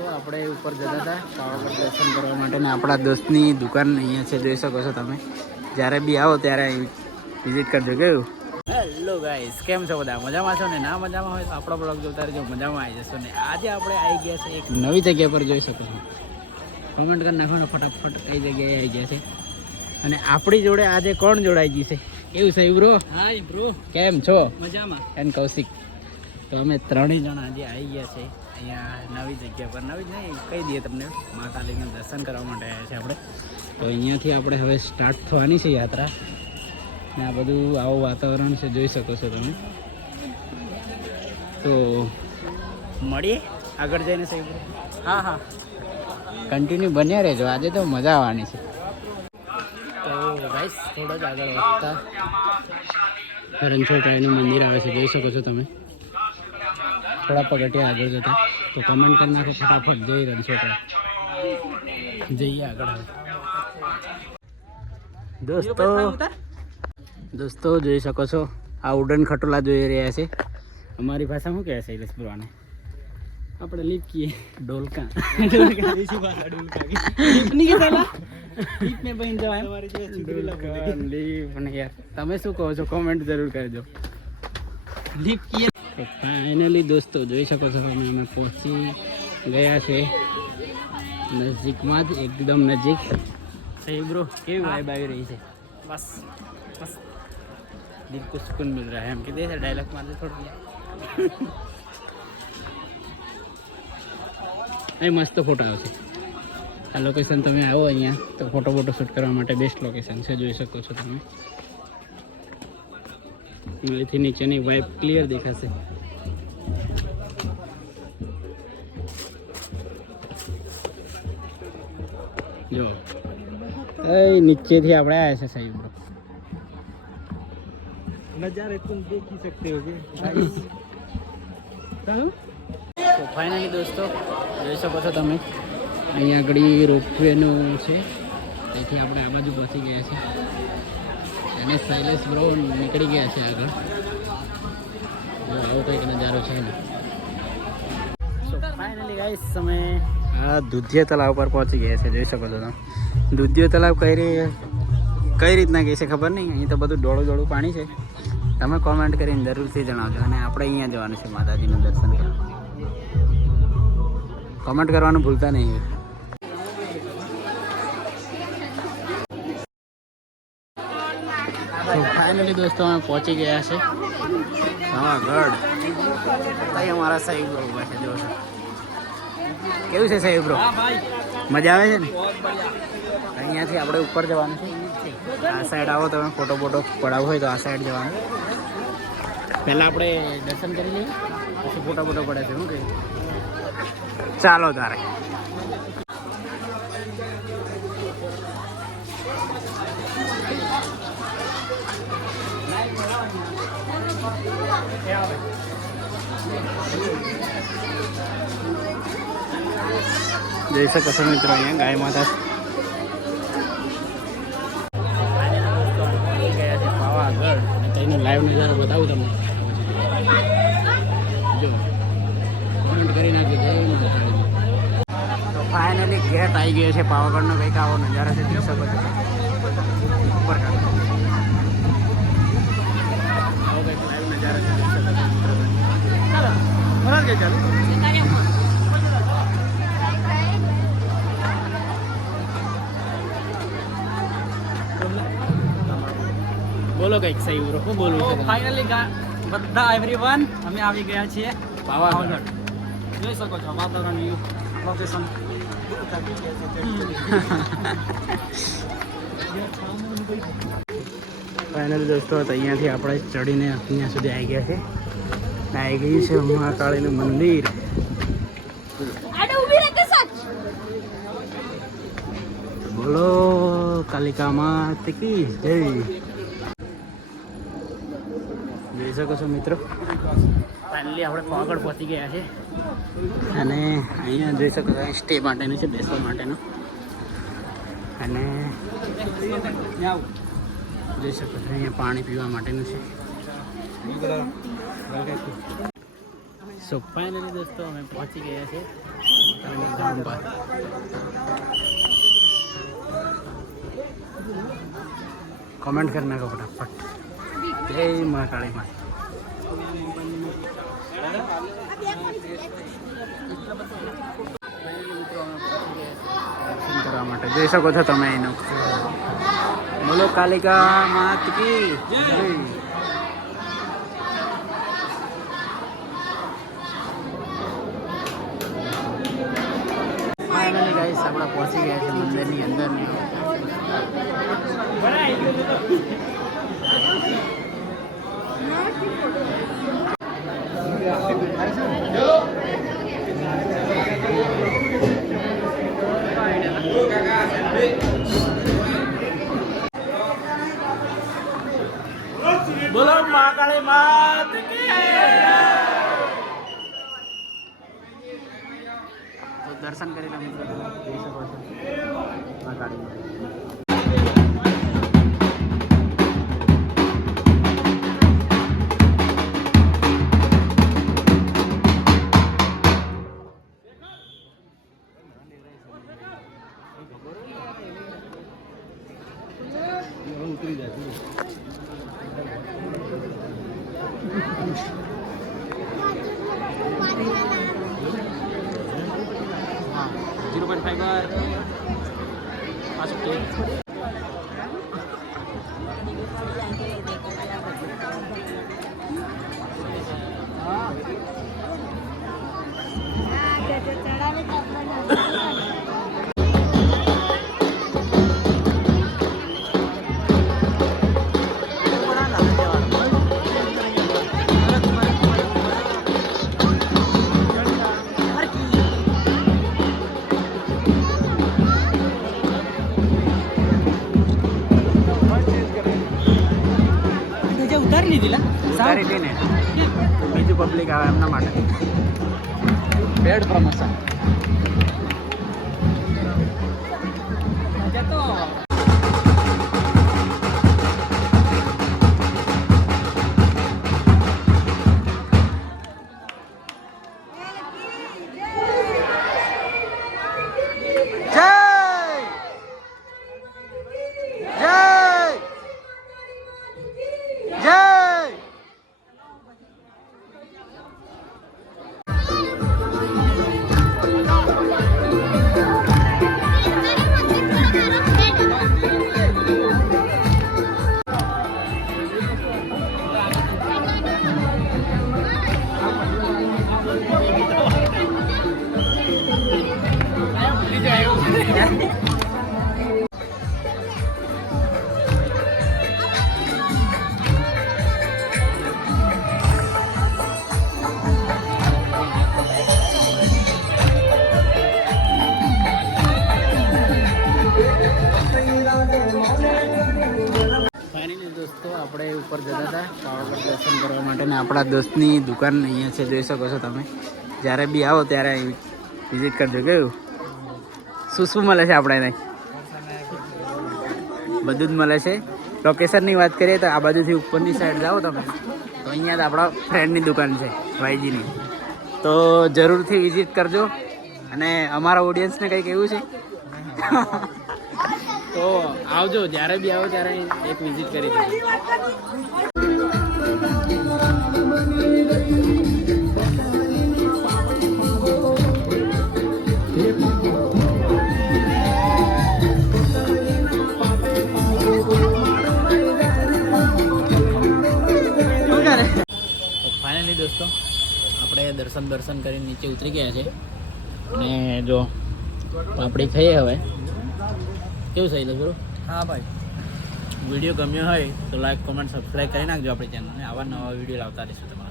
દોસ્તો આપણે ઉપર જતા હતા પાવાગઢ દર્શન કરવા માટે ને આપણા દોસ્તની દુકાન અહીંયા છે, જોઈ શકો છો તમે. જ્યારે બી આવો ત્યારે અહીં વિઝિટ કરજો. કેવું? હેલો ગાઈસ, કેમ છો બધા? મજામાં છો ને? ના મજામાં હોય તો આપણો બ્લોગ જોતા રહેજો, મજામાં આવી જશો. ને આજે આપણે આવી ગયા છે એક નવી જગ્યા પર, જોઈ શકો છો. કોમેન્ટ કરી નાખો ને ફટાફટ કઈ જગ્યાએ આવી ગયા છે. અને આપણી જોડે આજે કોણ જોડાઈ ગઈ છે? કેવું છે બ્રો? હાય બ્રો, કેમ છો? મજામાં. એન્ડ કૌશિક. તો અમે ત્રણેય જણા આજે આવી ગયા છે અહીંયા નવી જગ્યા પર. નવી નહીં કહી દઈએ તમને, મા કાલીના દર્શન કરવા માટે આવ્યા છે આપણે. તો અહીંયાથી આપણે હવે સ્ટાર્ટ થવાની છે યાત્રા. ને આ બધું આવું વાતાવરણ છે, જોઈ શકો છો તમે. તો મળીએ આગળ જઈને સહી. હા હા, કન્ટિન્યુ બન્યા રહેજો, આજે તો મજા આવવાની છે. તો ગાઈસ થોડો જ આગળ વધતા રણછોડરાયનું મંદિર આવે છે, જોઈ શકો છો તમે. થોડા પગથિયા આગળ જતા તો કમેન્ટ કરી નાખો ફટાફટ, જઈ રણછોડરાય. જઈએ આગળ હવે દોસ્તો જોઈ શકો છો આ ઉડન ખટોલા જોઈ રહ્યા છે. અમારી ભાષા શું કહે છે શૈલેષ બ્રોને? આપણે લીપ કીએ ઢોલકા. તમે શું કહો છો? કોમેન્ટ જરૂર કરજો. ફાઇનલી દોસ્તો જોઈ શકો છો તમે, અમે પહોંચી ગયા છે નજીકમાં જ, એકદમ નજીક. સહી બ્રો, કેવી વાઇબ આવી રહી છે? બસ બસ દિલ को सुकून मिल रहा है. हम कहते हैं डायलॉग मार दे थोड़ा. અહીં મસ્ત ફોટો આવશે. આ લોકેશન તમે આવો અહીંયા તો ફોટો શૂટ કરવા માટે બેસ્ટ લોકેશન છે, જોઈ શકો છો તમે. અહીંથી નીચેની વાઇબ ક્લિયર દેખાશે. જો નીચેથી આપણે આવ્યા છે સાહેબ બ્રો. नजारे तुम देख ही सकते हो. तो ફાઇનલી દોસ્તો જોઈ શકો છો તમે, અહીંયા આગળ રોપવેનું છે, તેથી આપણે આ બાજુ પહોંચી ગયા છે. અને શૈલેષ બ્રો નીકળી ગયા છે આગળ. આવો કંઈક નજારો છે ને. ફાઇનલી ગાઈસ અમે આ દૂધિયા તલાવ પર પહોંચી ગયા છે, જોઈ શકો છો તમે. દૂધિયો તલાવ કઈ રીતના કહે છે ખબર નહીં. અહીં તો બધું ડોળું પાણી છે. તમે કોમેન્ટ કરીને જરૂરથી જણાવજો. અને આપણે અહીંયા જવાનું છે માતાજીનું દર્શન કરવા. કોમેન્ટ કરવાનું ભૂલતા નહીં. તો ફાઇનલી દોસ્તો અમે પહોંચી ગયા છે પાવાગઢ. અહીં અમારા સાહેબ બ્રો ઉભા છે, જો કેવું છે સાહેબ બ્રો? મજા આવે છે ને? અહીંયાથી આપણે ઉપર જવાનું છે. આ સાઈડ આવો તમે, ફોટો પડાવવો હોય તો આ સાઈડ જવાનું. પહેલાં આપણે દર્શન કરી લઈએ, પછી ફોટો પડે છે. શું કહે? ચાલો તારે. જોઈ શકો છો મિત્રો, અહીંયા ગાય માતા ગયા છે પાવાગઢ. તેનો લાઈવ નજારો બતાવું તમને. જો કોમેન્ટ કરી નાખજો. તો ફાઇનલી ગેટ આવી ગયો છે પાવાગઢનો. કંઈક આવો નજારો છે, જોઈ શકો છો. ઉપર આવો કંઈક લાઈવ નજારો છે, જોઈ શકો છો. ચાલો બોલો કંઈક સહી બ્રો, શું બોલવું છે? ફાઇનલી બધા એવરીવન અમે આવી ગયા છીએ પાવાગઢ. જોઈ શકો છો વાતાવરણ, વ્યૂ, લોકેશન. ફાઇનલી દોસ્તો અહીંયાથી આપણે ચડીને અહીંયા સુધી આવી ગયા છે. આવી ગયું છે મહાકાળીનું મંદિર. બોલો કાલિકા માત કી જય. જોઈ શકો છો મિત્રો, ફાઇનલી આપણે પાવાગઢ પહોંચી ગયા છે. અને અહીંયા જોઈ શકો છો સ્ટે માટેનું છે, બેસવા માટેનું. અને જોઈ શકો છો અહીંયા પાણી પીવા માટેનું છે. સો ફાઇનલી દોસ્તો અમે પહોંચી ગયા છે कमेंट करना को फटाफट। जय माँ काली माँ। કરવા માટે જોઈ શકો છો તમે એનો બોલો કાલિકા માત કી જય। ફાઇનલી ગાઈસ આપણે પહોંચી ગયા છે મંદિરની અંદર। બોલો મહાકાળી માત કી જય। તો દર્શન કરીને મિત્રો જઈ શકો છો મહાકાળી માત। ઉતરી જાય हाँ 0.5 बार आ सकते हैं। ઉતારી લઈને બીજું પબ્લિક આવે એમના માટે બેડ પ્રમોશન। આપણે ઉપર જતા હતા પાવાગઢ દર્શન કરવા માટે ને આપણા દોસ્તની દુકાન અહીંયા છે જોઈ શકો છો તમે। જ્યારે બી આવો ત્યારે અહીં વિઝિટ કરજો। કેવું શું શું મળે છે આપણે નહીં બધું જ મળે છે। લોકેશનની વાત કરીએ તો આ બાજુથી ઉપરની સાઈડ જાઓ તમે તો અહીંયા જ આપણા ફ્રેન્ડની દુકાન છે વાયજીની। તો જરૂરથી વિઝિટ કરજો અને અમારા ઓડિયન્સને કંઈક એવું છે તો આવજો જ્યારે બી આવો ત્યારે એક વિઝિટ કરી દેજો। ફાઇનલી દોસ્તો આપણે દર્શન કરીને નીચે ઉતરી ગયા છે અને જો પાપડી ખાઈએ હવે। કેવું સહી લખ્યું? હા ભાઈ વિડીયો ગમ્યો હોય તો લાઈક કોમેન્ટ સબસ્ક્રાઈબ કરી નાખજો આપણી ચેનલને। આવા નવા વિડીયો લાવતા રહીશું તમારા।